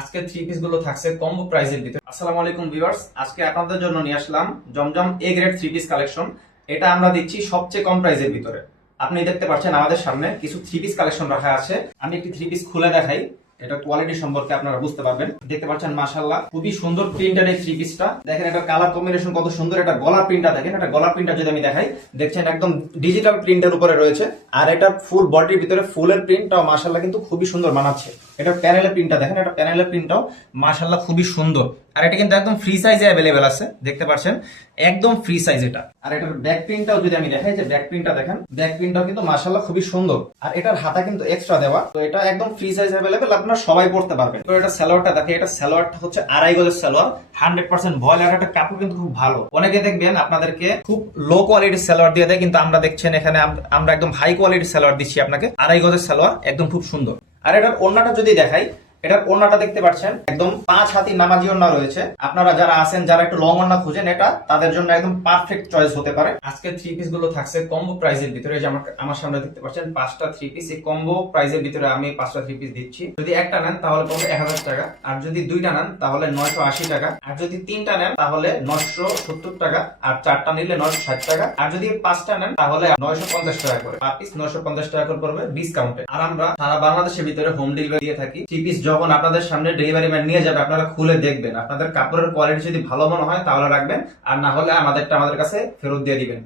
আজকে three piece গুলো থাকছে কম্বো প্রাইসের ভিতরে। আসসালামু আলাইকুম ভিউয়ার্স, আজকে আপনাদের জন্য নিয়ে আসলাম Zamzam A grade three piece collection. এটা আমরা দিচ্ছি সবচেয়ে কম প্রাইসের ভিতরে। আপনি দেখতে পাচ্ছেন আমাদের সামনে কিছু থ্রি পিস কালেকশন রাখা আছে। আমি একটি থ্রি পিস খুলে দেখাই, এটা কোয়ালিটি সম্পর্কে আপনারা বুঝতে পারবেন। দেখতে পাচ্ছেন মাশাআল্লাহ খুবই সুন্দর প্রিন্টের এই থ্রি পিসটা। দেখেন এটা কালার কম্বিনেশন কত সুন্দর। এটা গলার প্রিন্টটা দেখেন, এটা গলার প্রিন্টটা যদি আমি দেখাই, দেখছেন একদম ডিজিটাল প্রিন্টের উপরে রয়েছে। আর এটা ফুল বডির ভিতরে ফুলের প্রিন্টটাও মাশাআল্লাহ কিন্তু খুবই সুন্দর মানাচ্ছে। এটা প্যানেলের প্রিন্টটা দেখেন, এটা প্যানেলের প্রিন্টটাও মাশাআল্লাহ খুবই সুন্দর। আর এটা কিন্তু একদম ফ্রি সাইজে অ্যাভেলেবেল আছে, দেখতে পাচ্ছেন একদম ফ্রি সাইজ এটা। আর এটার ব্যাক প্রিন্টটাও যদি আমি দেখাই, যে ব্যাক প্রিন্টটা দেখেন, ব্যাক প্রিন্টটাও কিন্তু মাশাআল্লাহ খুবই সুন্দর। আর এটার হাতা কিন্তু এক্সট্রা দেওয়া, তো এটা একদম ফ্রি সাইজ অ্যাভেলেবেল, আপনারা সবাই পড়তে পারবেন। তো এটা সালোয়ারটা দেখে, এটা সালোয়ারটা হচ্ছে 2.5 গজের সালোয়ার, 100% ভয়েল। আর এটা কাপড় কিন্তু খুব ভালো। অনেকে দেখবেন আপনাদেরকে খুব লো কোয়ালিটির সালোয়ার দিয়ে দেয়, কিন্তু আমরা দেখছেন এখানে আমরা একদম হাই কোয়ালিটির সালোয়ার দিচ্ছি আপনাকে। 2.5 গজের সালোয়ার একদম খুব সুন্দর। আর এটার ওড়নাটা যদি দেখাই, এটার ওড়নাটা দেখতে পাচ্ছেন একদম 5 হাতি নামাজি ওড়না রয়েছে। আপনারা যারা আছেন, যারা একটু লং ওড়না খুঁজেন, এটা তাদের জন্য একদম পারফেক্ট চয়েস হতে পারে। আজকে থ্রি পিস গুলো থাকছে কম্বো প্রাইসের ভিতরে। যে আমার সামনে দেখতে পাচ্ছেন 5টা থ্রি পিস। এই কম্বো প্রাইসের ভিতরে আমি 5টা থ্রি পিস দিচ্ছি। যদি একটা নেন তাহলে পড়বে 1000 টাকা, আর যদি দুইটা নেন তাহলে 980 টাকা, আর যদি তিনটা নেন তাহলে 970 টাকা, আর চারটা নিলে 960 টাকা, আর যদি 5টা নেন তাহলে 950 টাকা করে। পার পিস 950 টাকা করে পড়বে ডিসকাউন্টে। আর আমরা সারা বাংলাদেশের ভিতরে হোম ডেলিভারি দিয়ে থাকি। থ্রি পিস যখন আপনাদের সামনে ডেলিভারি ম্যান নিয়ে যাবে, আপনারা খুলে দেখবেন। আপনাদের কাপড়ের কোয়ালিটি যদি ভালো মনে হয় তাহলে রাখবেন, আর না হলে আমাদের কাছে ফেরত দিয়ে দিবেন।